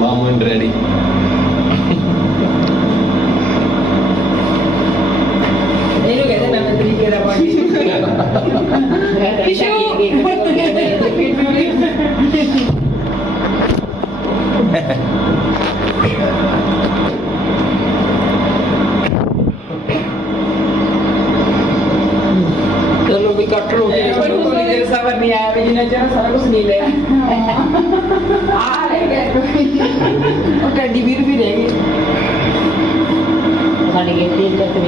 ਮਾਮੂ and ready ਇਹਨੂੰ ਕਹਿੰਦੇ ਨਵੇਂ ਤਰੀਕੇ ਦਾ ਪਾਣੀ ਚਲੋ ਵੀ ਕੱਟ ਲੋ ਪਰ ਕੋਈ ਦੇਰ ਸਬਰ ਨਹੀਂ ਆਇਆ ਵੀ ਜਿੰਨਾ ਚਿਰ ਸਾਰਾ ਕੁਝ ਨਹੀਂ ਲਿਆ ਆ ਰਹਿ ਗਿਆ ਉਹ ਟੱਡੀ ਵੀਰ ਵੀ ਰਹਿ ਗਏ ਸਾਡੇ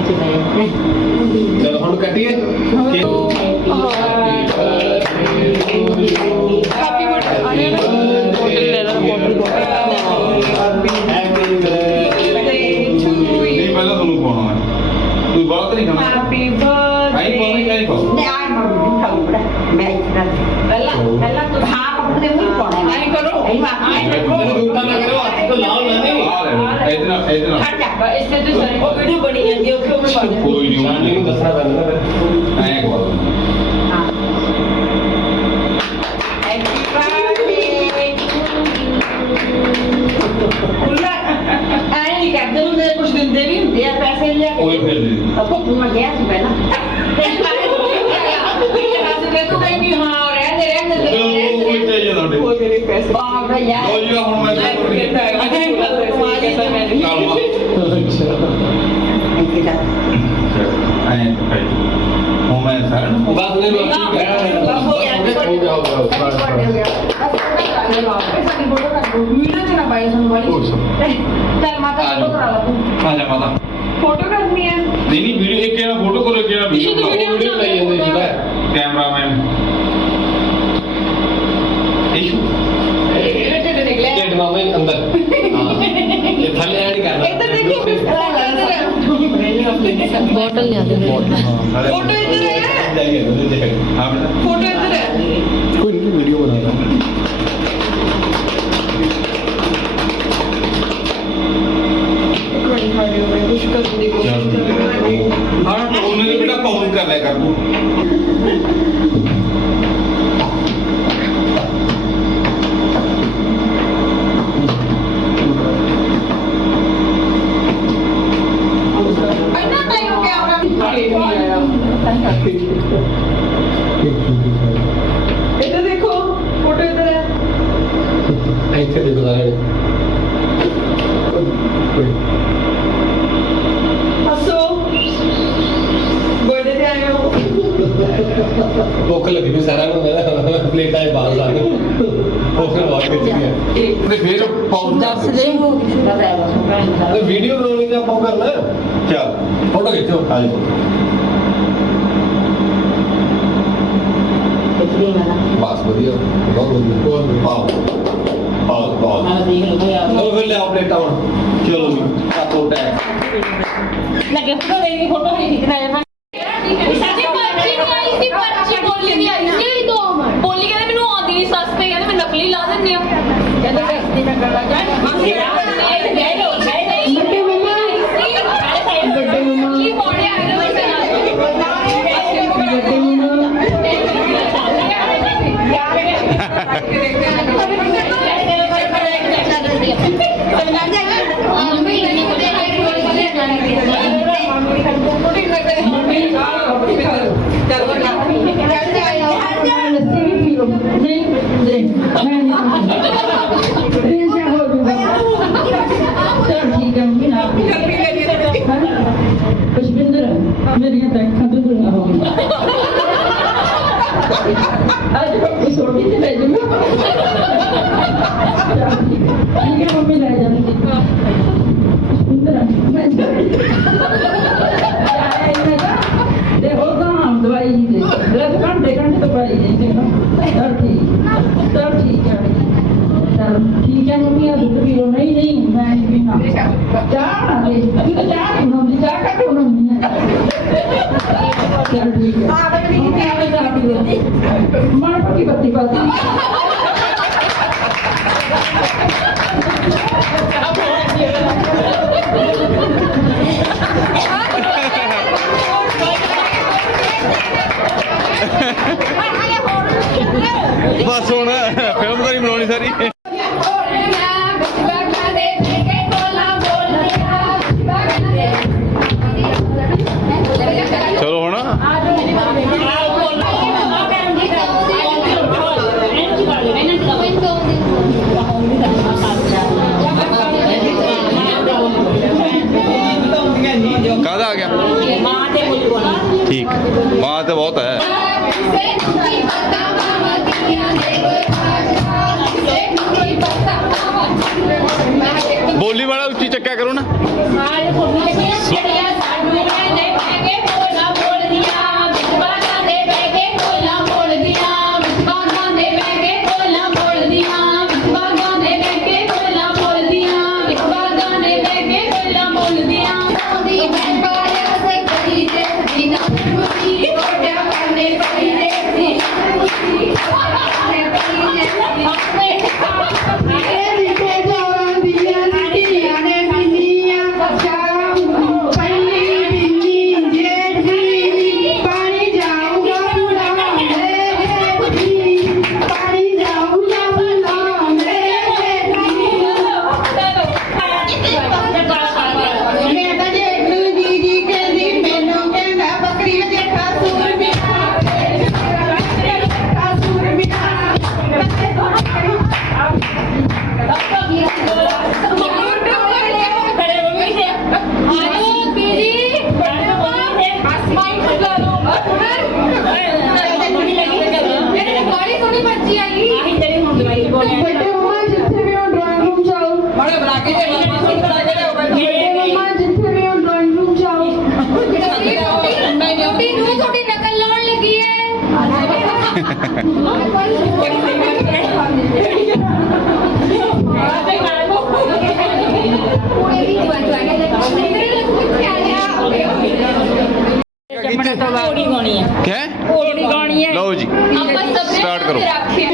ਗਏ। ਚਲੋ ਹੁਣ ਕੱਟੀਏ। ਇਤਨਾ ਇਤਨਾ ਖੜ ਜਾ ਇਸੇ ਤੋਂ ਸਾਰੇ ਉਹ ਵੀਡੀਓ ਬਣੀ ਜਾਂਦੀ ਹੈ ਉਹ ਪਾ ਦਿੰਦੀ ਕੋਈ ਨਹੀਂ। ਸਾਨੂੰ ਨੂੰ ਦੱਸਣਾ ਪੈਂਦਾ ਫਿਰ। ਐ ਆ ਕੇ। ਕੋਈ ਫਿਰ ਨਹੀਂ। ਆਪਾਂ ਪੂਮਾ ਗਿਆ ਸੀ ਪਹਿਲਾਂ। ਤੂੰ ਕਹਿੰਦੀ ਹਾਂ ਰਹਿੰਦੇ ਰਹਿੰਦੇ ਚਲੋ ਕੋਈ ਚਾਹੀਏ ਤੁਹਾਡੇ ਕੋਈ ਮੇਰੇ ਪੈਸੇ ਬਾਪ ਯਾਰ ਲੋ ਜੀ ਹੁਣ ਮੈਂ ਮੈਂ ਕਹਿੰਦਾ ਹੈ ਮੈਂ ਨਹੀਂ ਕਾਲਵਾ ਇੱਥੇ ਦਾ ਐ ਭਾਈ ਹੁਣ ਮੈਂ ਸਾਰਿਆਂ ਨੂੰ ਬਸ ਨੇ ਰੋਟੀ ਕਹਿਣਾ ਬਸ ਹੋ ਗਿਆ, ਹੋ ਗਿਆ ਹੋ ਗਿਆ ਦੋ ਆ ਜਾ ਮਾਤਾ ਫੋਟੋ ਕਰਨੀ ਹੈ ਨਹੀਂ ਨਹੀਂ ਵੀਡੀਓ ਇੱਕ ਕਿਹੜਾ ਫੋਟੋ ਕਰੋ ਕਿਹੜਾ ਵੀਡੀਓ ਬਣਾਓ ਵੀਡੀਓ ਲਈ ਜਾਂਦੇ ਲੈ ਕੈਮਰਾਮੈਨ ਇਸ਼ੂ ਇਹ ਤੇ ਨਿਕਲਿਆ ਢਿੱਡ ਮਾਮੇ ਅੰਦਰ ਹਾਂ ਇਹ ਥੱਲੇ ਐਡ ਕਰਨਾ ਇੱਧਰ ਦੇਖੋ ਬੋਟਲ ਲਿਆ ਦੇ ਫੋਟੋ ਇੱਧਰ ਹੈ ਹਾਂ ਬੇਟਾ ਫੋਟੋ ਇੱਧਰ ਹੈ ਕੋਈ ਨਹੀਂ ਵੀਡੀਓ ਬਣਾ ਰਹਾ ਇੱਕ ਮਿੰਟ ਖਾ ਲਿਓ ਮੈਂ ਕੁਝ ਕਰਨ ਦੀ ਕੋਸ਼ਿਸ਼ ਕਰ ਰਹੀ ਹਾਂ ਹਾਂ ਉਹਨੇ ਵੀ ਬੇਟਾ ਪੌਜ਼ ਕਰ ਲਿਆ ਕਰ ਤੂੰ ਇੰਨਾ ਟਾਈਮ ਕੈਮਰਾ ਇੱਧਰ ਦੇਖੋ ਫੋਟੋ ਇੱਧਰ ਹੈ। ਇੱਥੇ ਦੇਖੋ ਸਾਰੇ ਹੱਸੋ। ਬਰਥਡੇ ਤੇ ਆਏ ਹੋ। ਭੁੱਖ ਲੱਗੀ ਵੀ ਸਾਰਾ ਨੂੰ ਮੇਰਾ ਪਲੇਟਾਂ ਹੀ ਬਾਹਰ ਲਾ ਕੇ। ਭੁੱਖ ਬਹੁਤ ਖਿੱਚ ਗਿਆ ਤੇ ਫਿਰ ਪੌਜ਼ ਦੱਸ ਦੇ ਵੀਡੀਓ ਬਣਾਉਣੀ ਤਾਂ ਆਪਾਂ ਕਰਨਾ। ਚੱਲ। ਫੋਟੋ ਖਿੱਚੋ। ਆ ਜਾ ਕਿਤਨੀ ਵਾਲਾ ਬਸ ਵਧੀਆ। ਬਹੁਤ ਵਧੀਆ। ਪਾਓ ਪਾਓ ਪਾਓ ਮੈਂ ਦੇਖ ਲਓ ਯਾਰ ਚਲੋ ਫਿਰ ਲਿਆਓ ਪਲੇਟਾਂ ਹੁਣ। ਚਲੋ ਜੀ ਆ ਕੋਟਾ ਹੈ ਲੱਗੇ ਫੋਟੋ ਦੇਗੀ ਫੋਟੋ ਹੀ ਖਿੱਚਣਾ ਹੈ ਪੁਸ਼ਪਿੰਦਰ ਮੇਰੀਆਂ ਤਾਂ ਅੱਖਾਂ ਤੋਂ ਗੁੰਨਾ ਹੋ ਗਈਆਂ ਅੱਜ ਮੈਂ ਸੋਡੀ ਤੇ ਲੈ ਜੂਗਾ ਠੀਕ ਹੈ ਮੰਮੀ ਲੈ ਜਾਂਦੀ ਪੁਸ਼ਪਿੰਦਰ ਮੈਂ ਤੇ ਉਹ ਤਾਂ ਹਮ ਦਵਾਈ ਦੇ ਲੱਗ ਘੰਟੇ ਘੰਟੇ ਤੋਂ ਪਾਈ ਦੇ ਚਲ ਠੀਕ ਚਲ ਠੀਕ ਹੈ। ਚਲ ਠੀਕ ਹੈ। ਮੰਮੀ ਆ ਦੁੱਧ ਪੀ ਲਓ। ਨਹੀਂ ਨਹੀਂ ਮੈਂ ਨਹੀਂ ਪੀਣਾ ਚਾਹ ਨਾ ਦੇ। ਤੂੰ ਤਾਂ ਚਾਹ ਨਹੀਂ ਬਣਾਉਂਦੀ। ਚਾਹ ਕੱਟ ਬਣਾਉਂਦੀ ਹੈ? ਚਲ ਠੀਕ ਹੈ। ਆ ਬੜੀ ਨਹੀਂ ਪੀਣਾ ਚਾਹ ਪੀ ਲਓ। ਮਨ ਪੱਕੀ ਬੱਤੀ ਪਾਤੀ ਹਾਲੇ ਹੋਰ ਹੋਣੀ ਸਾਰੀ। ਚਲੋ ਹੁਣ। ਕਾਹਦਾ ਆ ਗਿਆ? ਠੀਕ। ਮਾਂ ਤੇ ਬਹੁਤ ਹੈ। Gracias. തീർച്ചയായും ਹੈ ਘੋੜੀ ਗਾਣੀ ਹੈ ਹੈ ਘੋੜੀ ਗਾਣੀ ਹੈ ਲਓ ਜੀ ਆਪਾਂ ਸਭ ਨੇ ਸਟਾਰਟ ਕਰੋ। ਰੱਖਿਆ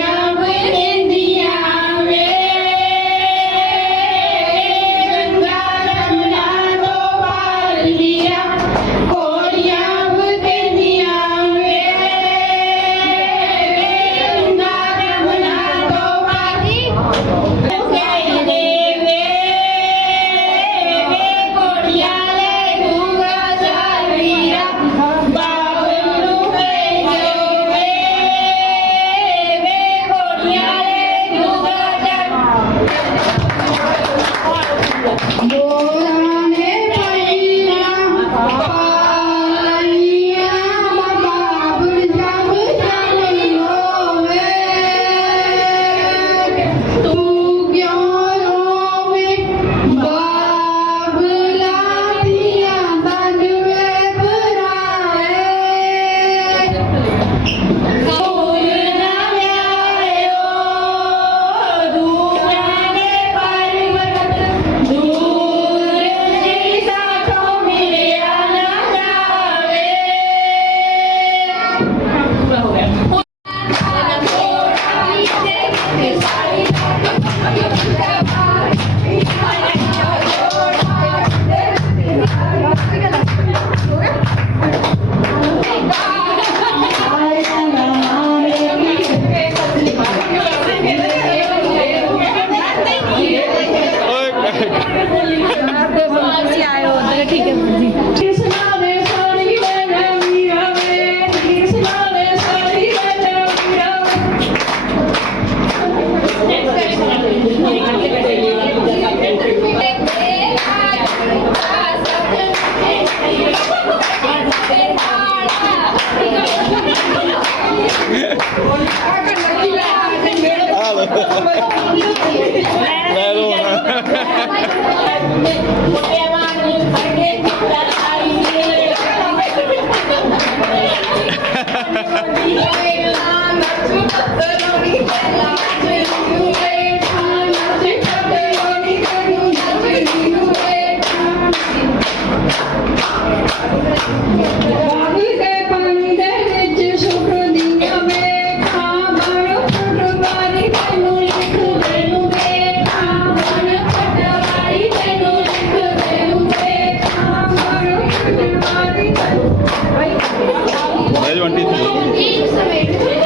ಯಜಮಾನ್ ಟೀಚರ್